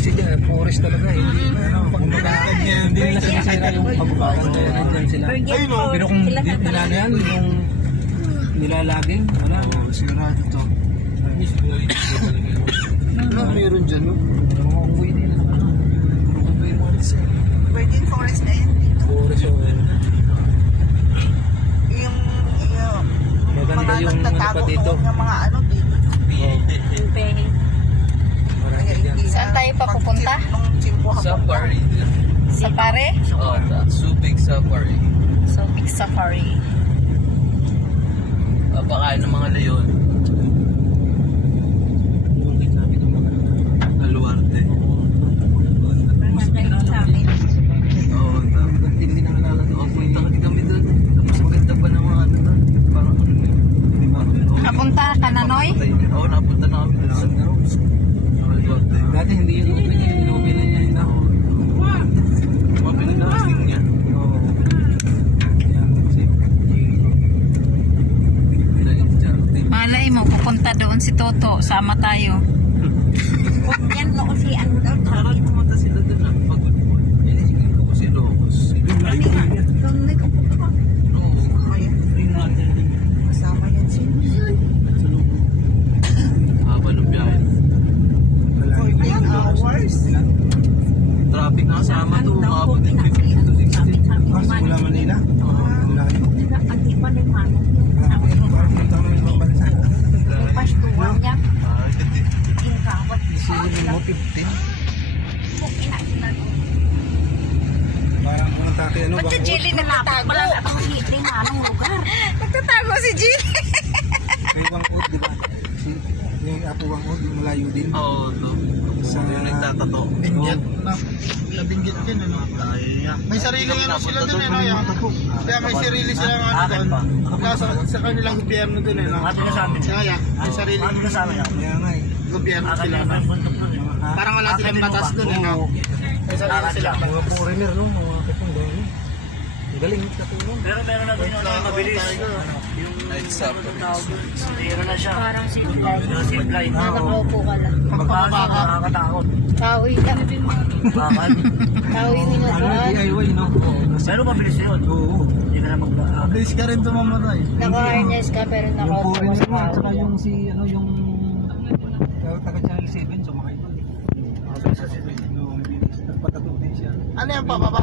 kasi dyan, forest talaga. Hindi pagmamalaan niya. Hindi nila sinasira yung pagbabawan. Dyan sila. Pero kung nila yan, yung nilalaging, wala. Sigurado to. Ano meron dyan, no? Virgin Forest na yun dito. Forest yung Yung maganda mga yung nagtatago pa dito. ng mga ano dito. Kaya hindi Saan tayo pa pupunta? Nung Chimbo Safari. Safari? Oh, Subic Safari. So, big safari. Papakain ng mga leon. Aluarte. Oo, hindi na nalala. Oo, punta kami doon. Tapos maganda pa ng mga ano doon. Parang ano yun. Napunta ka na, Noy? Oo, napunta na kami doon. Aluarte. Dati hindi yung open niya, yung open na niya. Mga pinag-casting niya. Oo. Malay mo, pupunta doon si Toto. Sama tayo. Yan mo kasi ano daw Nakakal pumunta sila doon ah. Pagod mo. Inisipin ko si Locos. Oo. Kasama yan siya. Haba ng biyahe. 14 hours. Traffic na kasama to. Umabot ng 15 to 16. Simula Manila? Oo. Sino mo 15? Parang ang tatay ano Ba't si Jilly nagtatago? Nagtatago si Jilly. May wangkod, di ba? Yung Apo Wangkod, yung malayo din. Oo, to. Sa Yung nagtatato. Binggit na. Labinggit din, ano? May sariling ano sila dun, ano? Kaya may sarili silang ano dun. Sa kanilang gobyerno dun, ano? Kaya, may sariling Kaya nga eh. gobyerno sila. Parang wala silang batas dun, ano? May sarili sila. Mga foreigner, no? Mga kapong dahil. Ang galing, katulong. Pero meron na din yung mabilis. Night safari. Meron na siya. Parang zipline. Zipline. Nakakaupo ka lang. Nakakatakot. Kahoy lang. Bakal. Kahoy Ano, minatuan. DIY, no? Pero mabilis yun. Oo. Hindi ka na mag-aak. Bilis ka rin tumamatay. Naka-harness ka pero Yung nakaupo ka foreigner sa nga, tsaka kahoy. yung si, ano, yung taga-channel 7, sumakay doon. Nagpatato din siya. Ano yan, pababa?